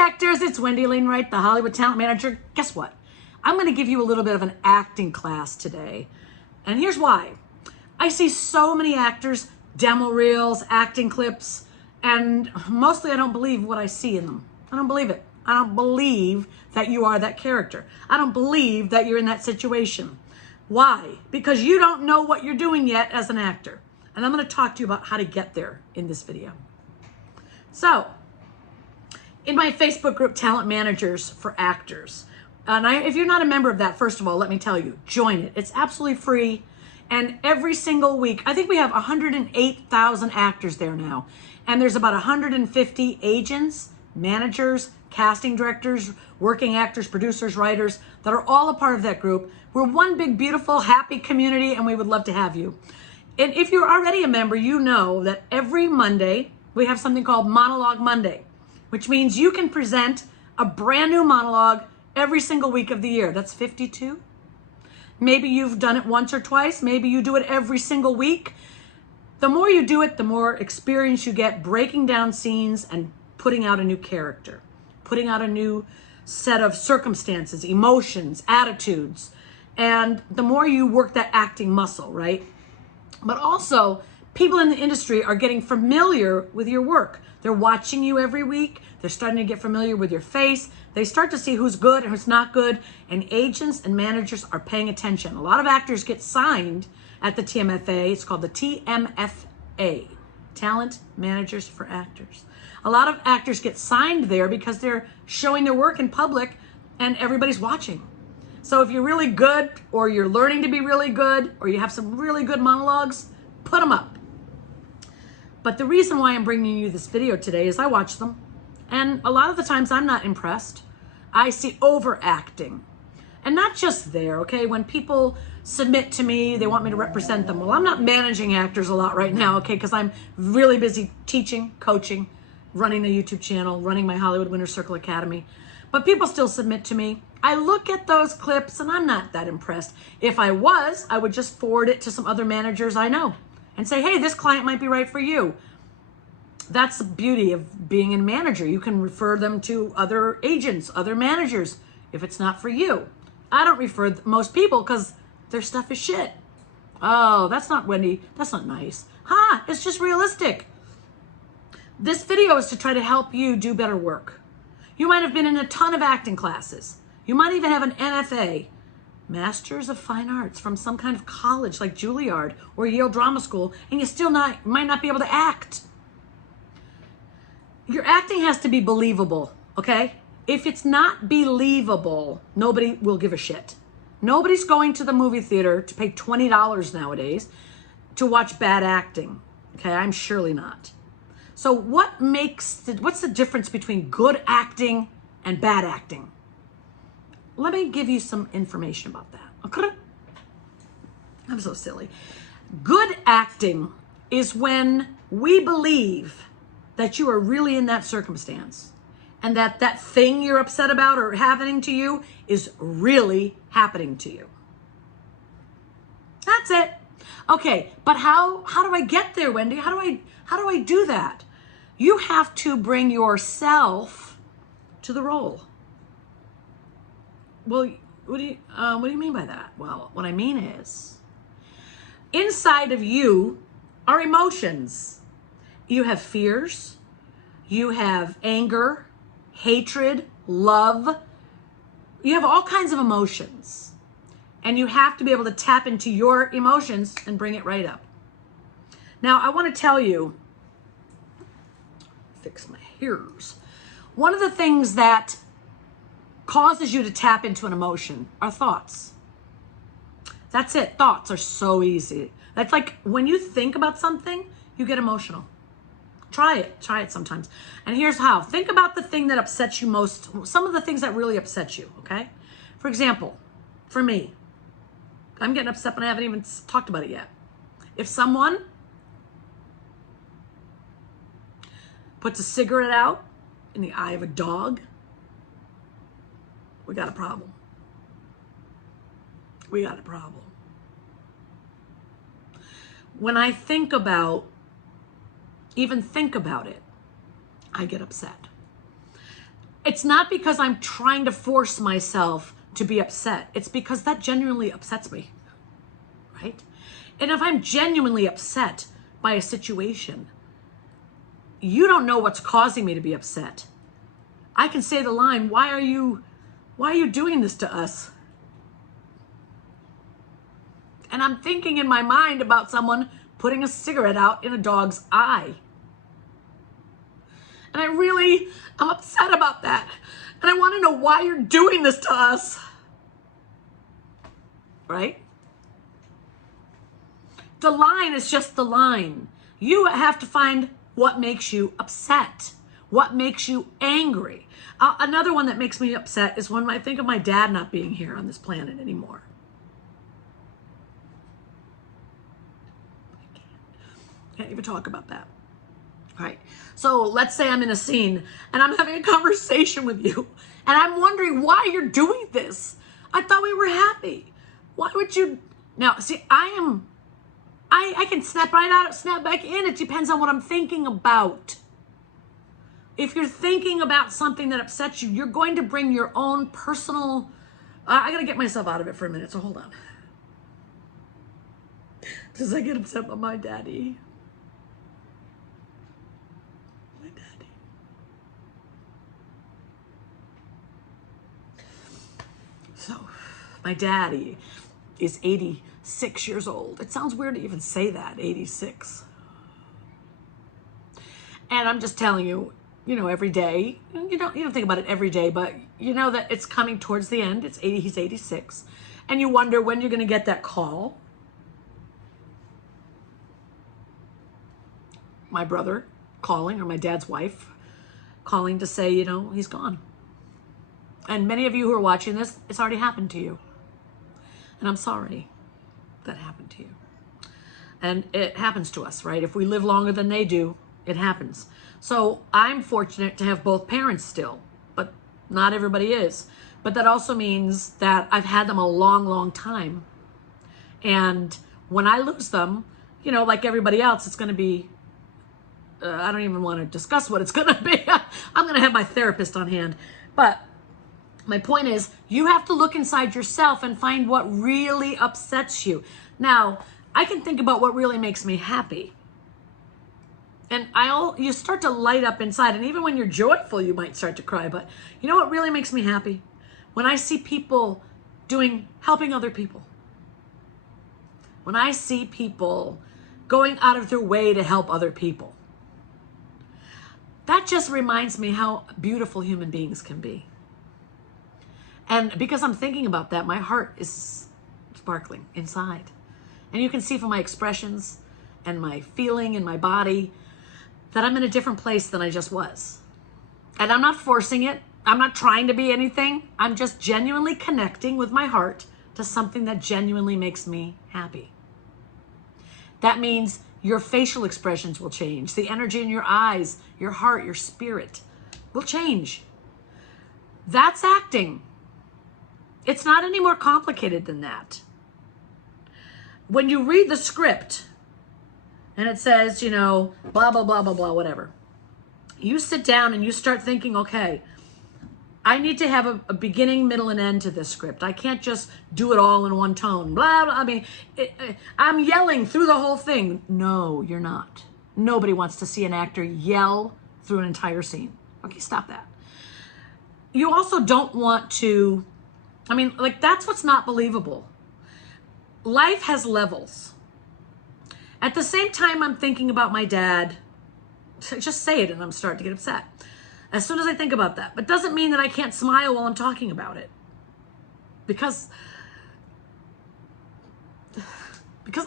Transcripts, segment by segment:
actors, it's Wendy, Alane, Wright, the Hollywood talent manager. Guess what? I'm going to give you a little bit of an acting class today. And here's why. I see so many actors, demo reels, acting clips, and mostly I don't believe what I see in them. I don't believe it. I don't believe that you are that character. I don't believe that you're in that situation. Why? Because you don't know what you're doing yet as an actor. And I'm going to talk to you about how to get there in this video. So, in my Facebook group, Talent Managers for Actors, and if you're not a member of that, first of all, let me tell you, join it. It's absolutely free. And every single week, I think we have 108,000 actors there now. And there's about 150 agents, managers, casting directors, working actors, producers, writers that are all a part of that group. We're one big, beautiful, happy community, and we would love to have you. And if you're already a member, you know that every Monday, we have something called Monologue Monday, which means you can present a brand new monologue every single week of the year. That's 52. Maybe you've done it once or twice. Maybe you do it every single week. The more you do it, the more experience you get breaking down scenes and putting out a new character, putting out a new set of circumstances, emotions, attitudes. And the more you work that acting muscle, right? But also, people in the industry are getting familiar with your work. They're watching you every week. They're starting to get familiar with your face. They start to see who's good and who's not good. And agents and managers are paying attention. A lot of actors get signed at the TMFA. It's called the TMFA, Talent Managers for Actors. A lot of actors get signed there because they're showing their work in public and everybody's watching. So if you're really good, or you're learning to be really good, or you have some really good monologues, put them up. But the reason why I'm bringing you this video today is I watch them. And a lot of the times I'm not impressed. I see overacting. And not just there, okay? When people submit to me, they want me to represent them. Well, I'm not managing actors a lot right now, okay? Because I'm really busy teaching, coaching, running the YouTube channel, running my Hollywood Winner's Circle Academy. But people still submit to me. I look at those clips and I'm not that impressed. If I was, I would just forward it to some other managers I know and say, hey, this client might be right for you. That's the beauty of being a manager. You can refer them to other agents, other managers, if it's not for you. I don't refer most people because their stuff is shit. Oh, that's not Wendy. That's not nice. It's just realistic. This video is to try to help you do better work. You might have been in a ton of acting classes. You might even have an MFA, Masters of Fine Arts, from some kind of college like Juilliard or Yale Drama School, and you still might not be able to act. Your acting has to be believable, okay? If it's not believable, nobody will give a shit. Nobody's going to the movie theater to pay $20 nowadays to watch bad acting, okay? I'm surely not. So what's the difference between good acting and bad acting? Let me give you some information about that, okay? I'm so silly. Good acting is when we believe that you are really in that circumstance and that thing you're upset about or happening to you is really happening to you. That's it. Okay, but how do I get there, Wendy? How do I do that? You have to bring yourself to the role. Well, what do you mean by that? Well, what I mean is, inside of you are emotions. You have fears, you have anger, hatred, love. You have all kinds of emotions. And you have to be able to tap into your emotions and bring it right up. Now, I want to tell you, fix my hairs. One of the things that causes you to tap into an emotion are thoughts. That's it. Thoughts are so easy. That's like when you think about something, you get emotional. Try it sometimes. And here's how. Think about the thing that upsets you most, some of the things that really upset you, okay? For example, for me, I'm getting upset and I haven't even talked about it yet. If someone puts a cigarette out in the eye of a dog, we got a problem. We got a problem. When I even think about it, I get upset. It's not because I'm trying to force myself to be upset. It's because that genuinely upsets me, right? And if I'm genuinely upset by a situation, you don't know what's causing me to be upset. I can say the line, why are you doing this to us? And I'm thinking in my mind about someone putting a cigarette out in a dog's eye. And I'm upset about that. And I want to know why you're doing this to us. Right? The line is just the line. You have to find what makes you upset, what makes you angry. Another one that makes me upset is when I think of my dad not being here on this planet anymore. Can't even talk about that. All right. So let's say I'm in a scene and I'm having a conversation with you and I'm wondering why you're doing this. I thought we were happy. Why would you? Now, see, I can snap right out, snap back in. It depends on what I'm thinking about. If you're thinking about something that upsets you, you're going to bring your own personal, I got to get myself out of it for a minute. So hold on. Does I get upset by my daddy? So, my daddy is 86 years old. It sounds weird to even say that, 86. And I'm just telling you, every day, you don't think about it every day, but you know that it's coming towards the end. He's 86. And you wonder when you're going to get that call. My brother calling, or my dad's wife calling to say, he's gone. And many of you who are watching this, it's already happened to you. And I'm sorry that happened to you. And it happens to us, right? If we live longer than they do, it happens. So I'm fortunate to have both parents still, but not everybody is. But that also means that I've had them a long, long time. And when I lose them, like everybody else, it's going to be, I don't even want to discuss what it's going to be. I'm going to have my therapist on hand. But my point is, you have to look inside yourself and find what really upsets you. Now, I can think about what really makes me happy. And you start to light up inside. And even when you're joyful, you might start to cry. But you know what really makes me happy? When I see people helping other people. When I see people going out of their way to help other people. That just reminds me how beautiful human beings can be. And because I'm thinking about that, my heart is sparkling inside. And you can see from my expressions and my feeling in my body that I'm in a different place than I just was. And I'm not forcing it. I'm not trying to be anything. I'm just genuinely connecting with my heart to something that genuinely makes me happy. That means your facial expressions will change. The energy in your eyes, your heart, your spirit will change. That's acting. It's not any more complicated than that. When you read the script and it says, blah, blah, blah, blah, blah, whatever. You sit down and you start thinking, okay, I need to have a beginning, middle, and end to this script. I can't just do it all in one tone. Blah, blah. I mean, I'm yelling through the whole thing. No, you're not. Nobody wants to see an actor yell through an entire scene. Okay, stop that. You also don't want to, that's what's not believable. Life has levels. At the same time I'm thinking about my dad, just say it and I'm starting to get upset. As soon as I think about that. But doesn't mean that I can't smile while I'm talking about it. Because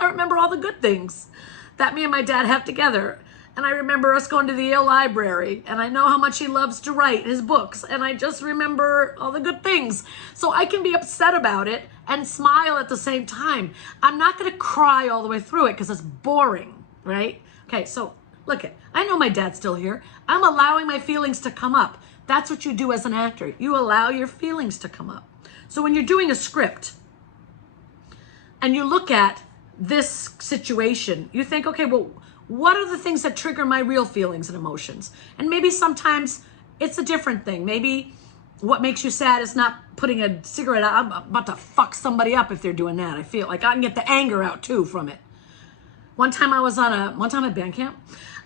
I remember all the good things that me and my dad have together. And I remember us going to the Yale Library. And I know how much he loves to write his books. And I just remember all the good things. So I can be upset about it and smile at the same time. I'm not going to cry all the way through it because it's boring, right? Okay, so look it. I know my dad's still here. I'm allowing my feelings to come up. That's what you do as an actor. You allow your feelings to come up. So when you're doing a script and you look at this situation, you think, okay, well, what are the things that trigger my real feelings and emotions? And maybe sometimes it's a different thing. Maybe what makes you sad is not putting a cigarette out. I'm about to fuck somebody up if they're doing that. I feel like I can get the anger out too from it. One time at band camp,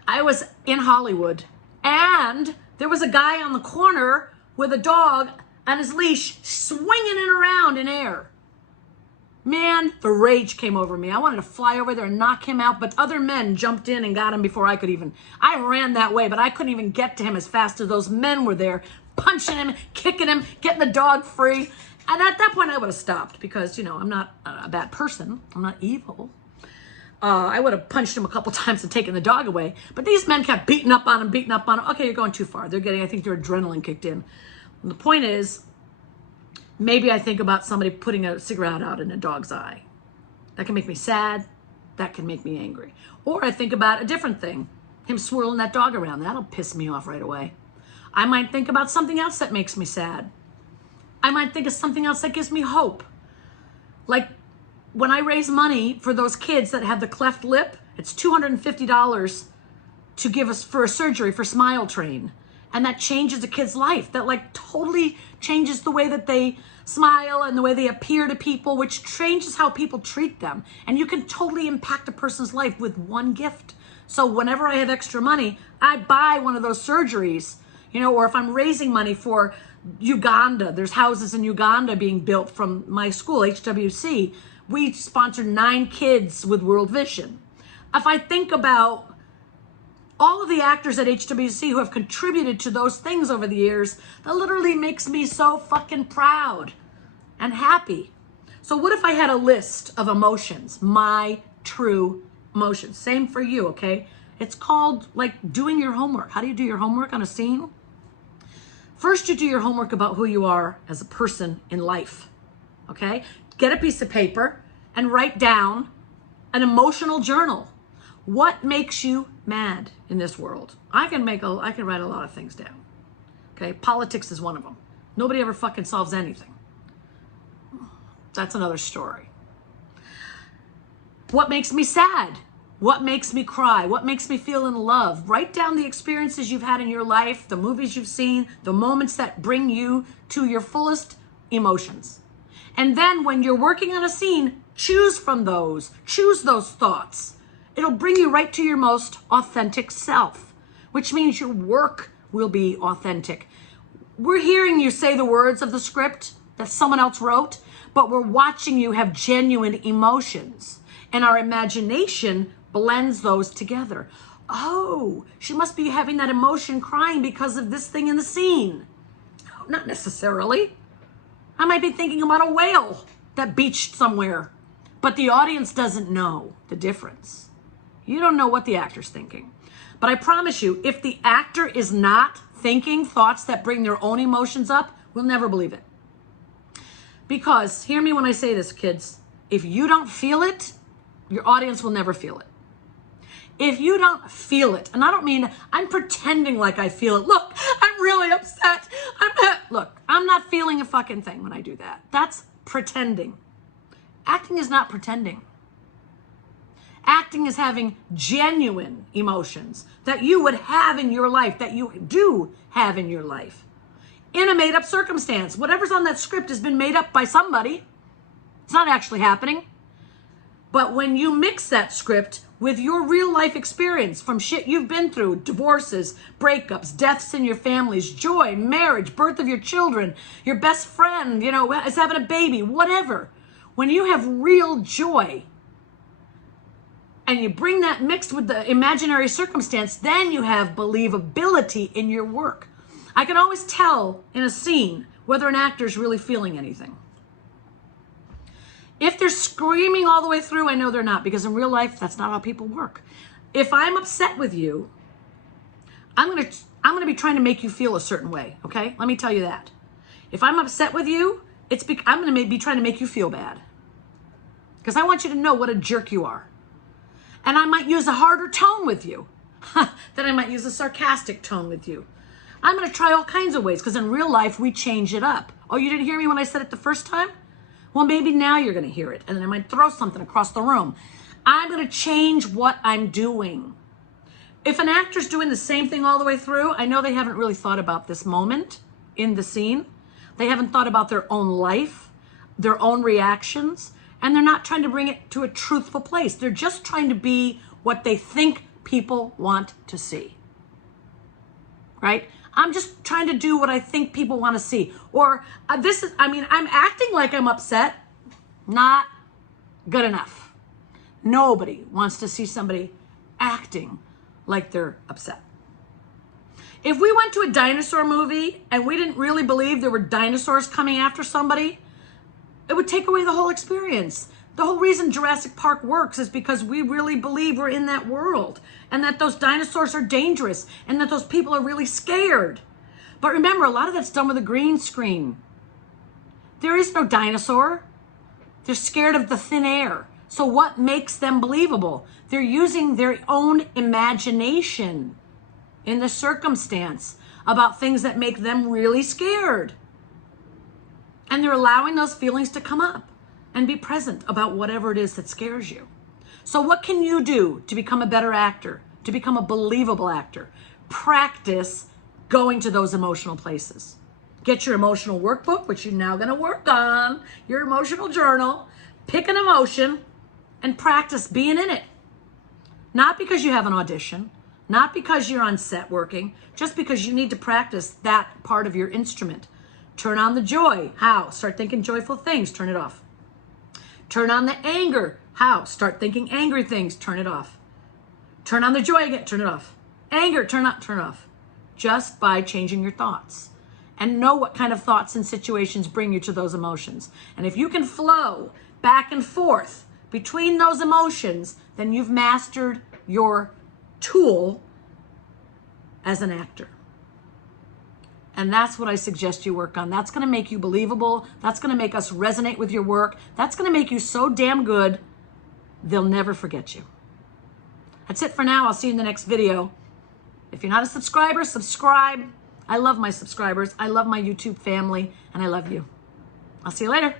I was in Hollywood, and there was a guy on the corner with a dog on his leash swinging it around in air. Man, the rage came over me. I wanted to fly over there and knock him out, but other men jumped in and got him before I could even. I ran that way, but I couldn't even get to him as fast as those men were there, punching him, kicking him, getting the dog free. And at that point, I would have stopped because, I'm not a bad person. I'm not evil. I would have punched him a couple times and taken the dog away. But these men kept beating up on him. Okay, you're going too far. I think their adrenaline kicked in. And the point is, maybe I think about somebody putting a cigarette out in a dog's eye. That can make me sad. That can make me angry. Or I think about a different thing. Him swirling that dog around. That'll piss me off right away. I might think about something else that makes me sad. I might think of something else that gives me hope. Like when I raise money for those kids that have the cleft lip, it's $250 to give us for a surgery for Smile Train. And that changes a kid's life. That totally changes the way that they smile and the way they appear to people, which changes how people treat them. And you can totally impact a person's life with one gift. So whenever I have extra money, I buy one of those surgeries, or if I'm raising money for Uganda, there's houses in Uganda being built from my school, HWC. We sponsored 9 kids with World Vision. If I think about all of the actors at HWC who have contributed to those things over the years, that literally makes me so fucking proud and happy. So what if I had a list of emotions, my true emotions? Same for you, okay? It's called doing your homework. How do you do your homework on a scene? First, you do your homework about who you are as a person in life, okay? Get a piece of paper and write down an emotional journal. What makes you mad in this world? I can write a lot of things down. Okay, politics is one of them. Nobody ever fucking solves anything. That's another story. What makes me sad? What makes me cry? What makes me feel in love? Write down the experiences you've had in your life, the movies you've seen, the moments that bring you to your fullest emotions. And then when you're working on a scene, choose from those. Choose those thoughts. It'll bring you right to your most authentic self, which means your work will be authentic. We're hearing you say the words of the script that someone else wrote, but we're watching you have genuine emotions. And our imagination blends those together. Oh, she must be having that emotion crying because of this thing in the scene. No, not necessarily. I might be thinking about a whale that beached somewhere, but the audience doesn't know the difference. You don't know what the actor's thinking. But I promise you, if the actor is not thinking thoughts that bring their own emotions up, we'll never believe it. Because, hear me when I say this, kids, if you don't feel it, your audience will never feel it. If you don't feel it, and I don't mean I'm pretending like I feel it. Look, I'm really upset. Look, I'm not feeling a fucking thing when I do that. That's pretending. Acting is not pretending. Acting is having genuine emotions that you would have in your life, that you do have in your life. In a made-up circumstance. Whatever's on that script has been made up by somebody. It's not actually happening. But when you mix that script with your real life experience from shit you've been through, divorces, breakups, deaths in your families, joy, marriage, birth of your children, your best friend, is having a baby, whatever. When you have real joy and you bring that mixed with the imaginary circumstance, then you have believability in your work. I can always tell in a scene whether an actor is really feeling anything. If they're screaming all the way through, I know they're not, because in real life, that's not how people work. If I'm upset with you, I'm gonna be trying to make you feel a certain way, okay? Let me tell you that. If I'm upset with you, I'm gonna be trying to make you feel bad. Because I want you to know what a jerk you are. And I might use a harder tone with you. Then I might use a sarcastic tone with you. I'm gonna try all kinds of ways, because in real life, we change it up. Oh, you didn't hear me when I said it the first time? Well, maybe now you're going to hear it, and then I might throw something across the room. I'm going to change what I'm doing. If an actor's doing the same thing all the way through, I know they haven't really thought about this moment in the scene. They haven't thought about their own life, their own reactions, and they're not trying to bring it to a truthful place. They're just trying to be what they think people want to see, right? I'm just trying to do what I think people want to see. Or I'm acting like I'm upset. Not good enough. Nobody wants to see somebody acting like they're upset. If we went to a dinosaur movie and we didn't really believe there were dinosaurs coming after somebody, it would take away the whole experience. The whole reason Jurassic Park works is because we really believe we're in that world and that those dinosaurs are dangerous and that those people are really scared. But remember, a lot of that's done with a green screen. There is no dinosaur. They're scared of the thin air. So what makes them believable? They're using their own imagination in the circumstance about things that make them really scared. And they're allowing those feelings to come up and be present about whatever it is that scares you. So what can you do to become a better actor, to become a believable actor? Practice going to those emotional places. Get your emotional workbook, which you're now going to work on, your emotional journal, pick an emotion, and practice being in it. Not because you have an audition, not because you're on set working, just because you need to practice that part of your instrument. Turn on the joy. How? Start thinking joyful things. Turn it off. Turn on the anger. How? Start thinking angry things. Turn it off. Turn on the joy again. Turn it off. Anger. Turn it off. Just by changing your thoughts. And know what kind of thoughts and situations bring you to those emotions. And if you can flow back and forth between those emotions, then you've mastered your tool as an actor. And that's what I suggest you work on. That's going to make you believable. That's going to make us resonate with your work. That's going to make you so damn good, they'll never forget you. That's it for now. I'll see you in the next video. If you're not a subscriber, subscribe. I love my subscribers. I love my YouTube family, and I love you. I'll see you later.